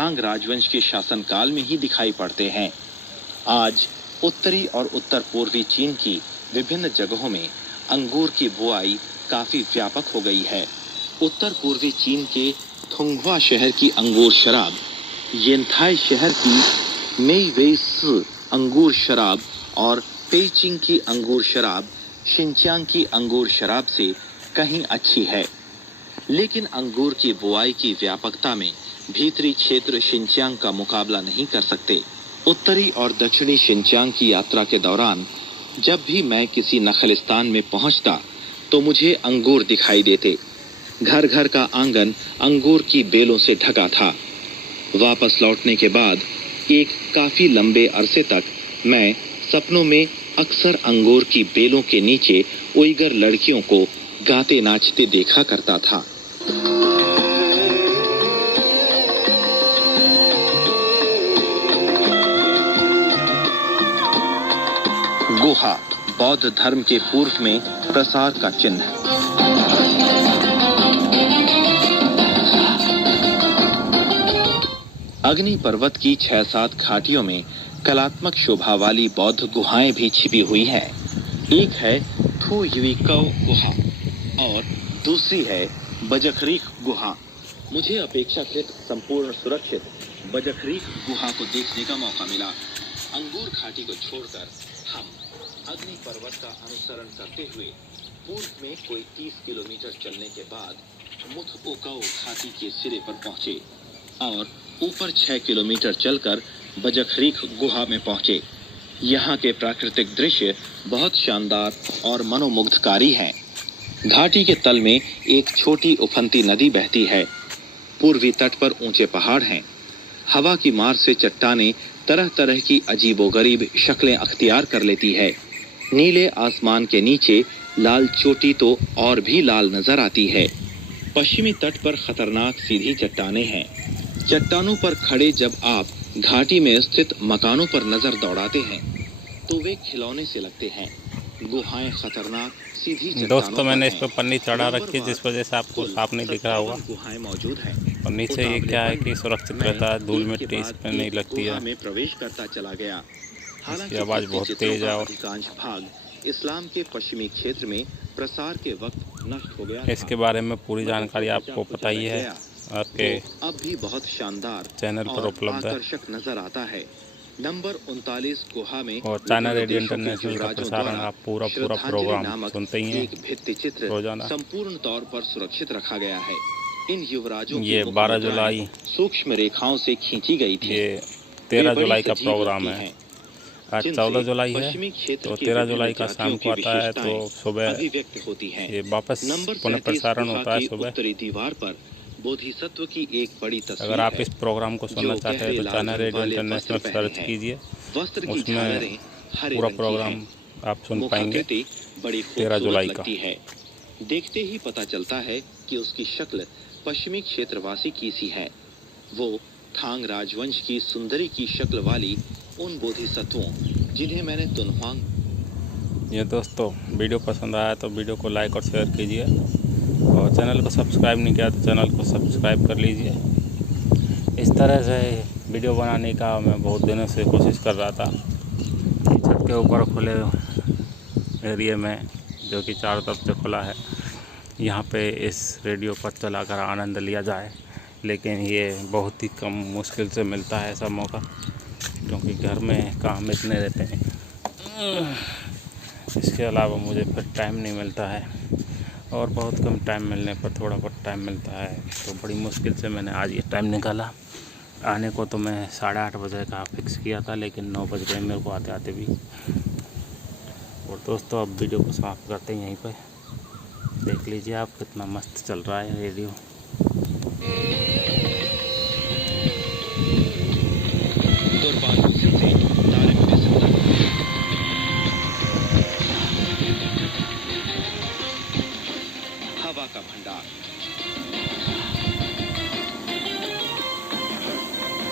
थांग राजवंश के शासनकाल में ही दिखाई पड़ते हैं। आज उत्तरी और उत्तर पूर्वी चीन की विभिन्न जगहों में अंगूर की बुआई काफी व्यापक हो गई है। उत्तर पूर्वी चीन के थुंगवा शहर की अंगूर शराब, येनथाई शहर की मेइवेइस अंगूर शराब और पेइचिंग की अंगूर शराब शिनचांग की अंगूर शराब से कहीं अच्छी है। लेकिन अंगूर की बुआई की व्यापकता में भीतरी क्षेत्र शिनचांग का मुकाबला नहीं कर सकते। उत्तरी और दक्षिणी शिनचांग की यात्रा के दौरान जब भी मैं किसी नखलिस्तान में पहुंचता तो मुझे अंगूर दिखाई देते। घर घर का आंगन अंगूर की बेलों से ढका था। वापस लौटने के बाद एक काफी लंबे अरसे तक मैं सपनों में अक्सर अंगूर की बेलों के नीचे उइगर लड़कियों को गाते नाचते देखा करता था। गुहा बौद्ध धर्म के पूर्व में प्रसार का चिन्ह। अग्नि पर्वत की 6-7 घाटियों में कलात्मक शोभा वाली बौद्ध गुहाएं भी छिपी हुई हैं। एक है थू युविकव गुहा और दूसरी है बजखरीख गुहा। मुझे अपेक्षाकृत संपूर्ण सुरक्षित बजखरीख गुहा को देखने का मौका मिला। अंगूर घाटी को छोड़कर हम अग्नि पर्वत का अनुसरण करते हुए पूर्व में कोई 30 किलोमीटर चलने के बाद मुथओकाओ घाटी के सिरे पर पहुंचे और ऊपर 6 किलोमीटर चलकर बजखरीख गुहा में पहुंचे। यहाँ के प्राकृतिक दृश्य बहुत शानदार और मनोमुग्धकारी हैं। घाटी के तल में एक छोटी उफनती नदी बहती है। पूर्वी तट पर ऊंचे पहाड़ हैं। हवा की मार से चट्टानें तरह तरह की अजीबोगरीब शक्लें अख्तियार कर लेती है। नीले आसमान के नीचे लाल चोटी तो और भी लाल नजर आती है। पश्चिमी तट पर खतरनाक सीधी चट्टानें हैं। चट्टानों पर खड़े जब आप घाटी में स्थित मकानों पर नजर दौड़ाते हैं तो वे खिलौने से लगते हैं। गुहाएं खतरनाक सीधी चट्टानों दोस्तों मैंने इस पर पन्नी चढ़ा रखी है जिस वजह से आपको साफ नहीं दिख रहा होगा। गुहाएं मौजूद हैं और नीचे ये क्या है कि सुरक्षित रहता है, धूल मिट्टी इस पर नहीं लगती है। में प्रवेश करता चला गया। इसकी आवाज़ बहुत तेज है और अधिकांश भाग इस्लाम के पश्चिमी क्षेत्र में प्रसार के वक्त नष्ट हो गया। इसके बारे में पूरी जानकारी आपको पता ही है, आपके अब भी बहुत शानदार चैनल पर उपलब्ध है। आकर्षक नजर आता है। नंबर 39 गुहा में और चाइना रेडियो इंटरनेशनल का प्रसारण आप पूरा प्रोग्राम सुनते ही हैं एक भित्ति चित्र रोजाना। संपूर्ण तौर पर सुरक्षित रखा गया है। इन युवराजों ये 12 जुलाई सूक्ष्म रेखाओं से खींची गई थी। ये 13 जुलाई का प्रोग्राम है। आज 14 जुलाई है तो 13 जुलाई का शाम को आता है तो सुबह ये वापस पुनः प्रसारण होता है सुबह। उत्तरी दीवार पर बोधिसत्व की एक बड़ी तस्वीर अगर आप इस प्रोग्राम को सुनना चाहते हैं तो चाइना रेडियो इंटरनेशनल सर्च कीजिए, उसमें पूरा प्रोग्राम आप सुन पाएंगे 13 जुलाई का। देखते ही पता चलता है कि उसकी शक्ल पश्चिमी क्षेत्रवासी की सी है। वो थांग राजवंश की सुंदरी की शक्ल वाली उन बोधिसत्वों जिन्हें मैंने तुनहुआंग। ये दोस्तों वीडियो पसंद आया तो वीडियो को लाइक और शेयर कीजिए और चैनल को सब्सक्राइब नहीं किया तो चैनल को सब्सक्राइब कर लीजिए। इस तरह से वीडियो बनाने का मैं बहुत दिनों से कोशिश कर रहा था कि छत के ऊपर खुले एरिया में जो कि चारों तरफ से खुला है, यहाँ पे इस रेडियो पर चलाकर आनंद लिया जाए। लेकिन ये बहुत ही कम मुश्किल से मिलता है ऐसा मौका, क्योंकि घर में काम इतने रहते हैं। इसके अलावा मुझे फिर टाइम नहीं मिलता है और बहुत कम टाइम मिलने पर थोड़ा बहुत टाइम मिलता है तो बड़ी मुश्किल से मैंने आज ये टाइम निकाला। आने को तो मैं 8:30 बजे का फिक्स किया था, लेकिन 9 बज गए मेरे को आते आते भी। और दोस्तों अब वीडियो को समाप्त करते हैं यहीं पर। देख लीजिए आप कितना मस्त चल रहा है रेडियो। हवा का भंडार।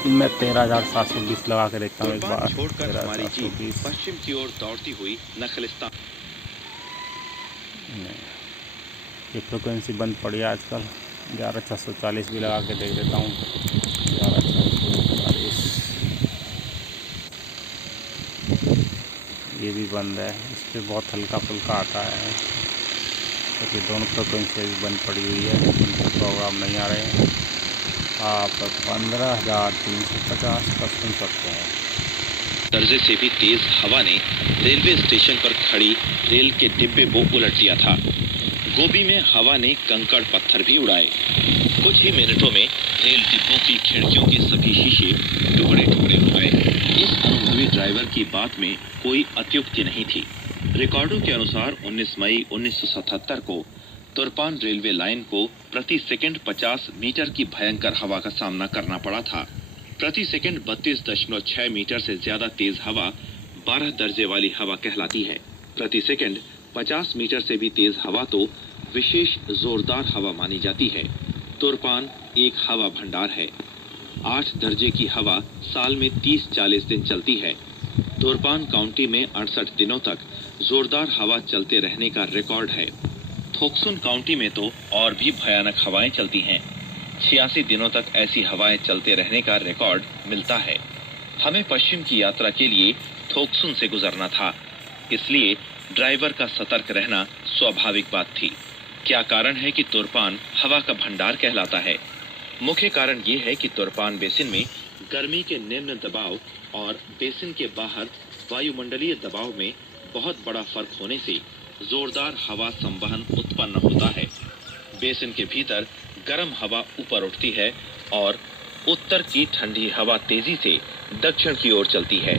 मैं 13,720 लगा के देखता हूँ एक बार। छोड़कर हमारी जीप पश्चिम की ओर दौड़ती हुई नखलिस्तान। ये फ्रिक्वेंसी बंद पड़ी है आजकल। 11,640 भी लगा के देख देता हूँ। 11,640 ये भी बंद है, इस पर बहुत हल्का फुल्का आता है, क्योंकि दोनों फ्रिक्वेंसी भी बंद पड़ी हुई है, प्रोग्राम नहीं आ रहे हैं। आप 15,350 तक सुन सकते हैं। दर्जे से भी तेज हवा ने रेलवे स्टेशन पर खड़ी रेल के डिब्बे को उलट दिया था। गोभी में हवा ने कंकड़ पत्थर भी उड़ाए। कुछ ही मिनटों में रेल डिब्बों की खिड़कियों के सभी शीशे टुकड़े टुकड़े हो गए। इस अनुभवी ड्राइवर की बात में कोई अत्युक्ति नहीं थी। रिकॉर्डों के अनुसार 19 मई 1977 को तुर्पान रेलवे लाइन को प्रति सेकंड 50 मीटर की भयंकर हवा का सामना करना पड़ा था। प्रति सेकंड 32.6 मीटर से ज्यादा तेज हवा 12 दर्जे वाली हवा कहलाती है। प्रति सेकंड 50 मीटर से भी तेज हवा तो विशेष जोरदार हवा मानी जाती है। तुर्पान एक हवा भंडार है। 8 दर्जे की हवा साल में 30-40 दिन चलती है। तुर्पान काउंटी में 68 दिनों तक जोरदार हवा चलते रहने का रिकॉर्ड है। थोक्सुन काउंटी में तो और भी भयानक हवाएं चलती हैं। 86 दिनों तक ऐसी हवाएं चलते रहने का रिकॉर्ड मिलता है। हमें पश्चिम की यात्रा के लिए थोक्सुन से गुजरना था, इसलिए ड्राइवर का सतर्क रहना स्वाभाविक बात थी। क्या कारण है कि तुर्पान हवा का भंडार कहलाता है? मुख्य कारण ये है कि तुर्पान बेसिन में गर्मी के निम्न दबाव और बेसिन के बाहर वायुमंडलीय दबाव में बहुत बड़ा फर्क होने से जोरदार हवा संवहन उत्पन्न होता है। बेसिन के भीतर गर्म हवा ऊपर उठती है और उत्तर की ठंडी हवा तेजी से दक्षिण की ओर चलती है।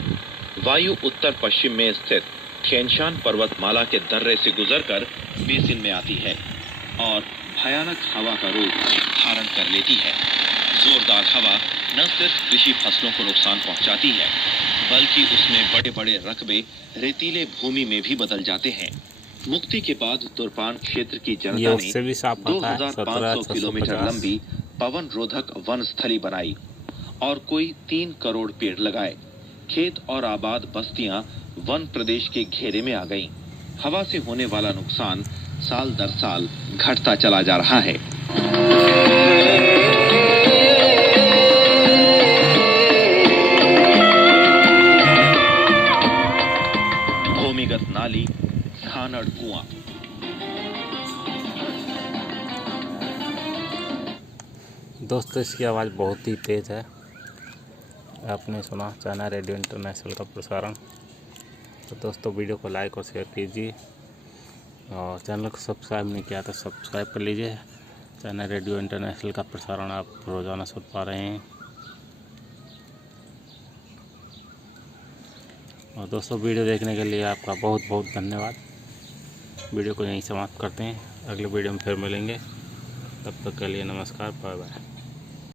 वायु उत्तर पश्चिम में स्थित थिएनशान पर्वतमाला के दर्रे से गुजरकर बेसिन में आती है और भयानक हवा का रूप धारण कर लेती है। जोरदार हवा न सिर्फ कृषि फसलों को नुकसान पहुंचाती है, बल्कि उसमें बड़े बड़े रकबे रेतीले भूमि में भी बदल जाते हैं। मुक्ति के बाद तुर्पान क्षेत्र की जनता ने 2500 किलोमीटर लंबी पवन रोधक वन स्थली बनाई और कोई 3 करोड़ पेड़ लगाए। खेत और आबाद बस्तियां वन प्रदेश के घेरे में आ गईं। हवा से होने वाला नुकसान साल दर साल घटता चला जा रहा है। भूमिगत नाली, खानड़ कुआं। दोस्तों, इसकी आवाज़ बहुत ही तेज़ है। आपने सुना चाइना रेडियो इंटरनेशनल का प्रसारण। तो दोस्तों, वीडियो को लाइक और शेयर कीजिए और चैनल को सब्सक्राइब नहीं किया तो सब्सक्राइब कर लीजिए। चाइना रेडियो इंटरनेशनल का प्रसारण आप रोज़ाना सुन पा रहे हैं। और दोस्तों, वीडियो देखने के लिए आपका बहुत बहुत धन्यवाद। वीडियो को यहीं समाप्त करते हैं। अगले वीडियो में फिर मिलेंगे। तब तक के लिए नमस्कार, बाय बाय।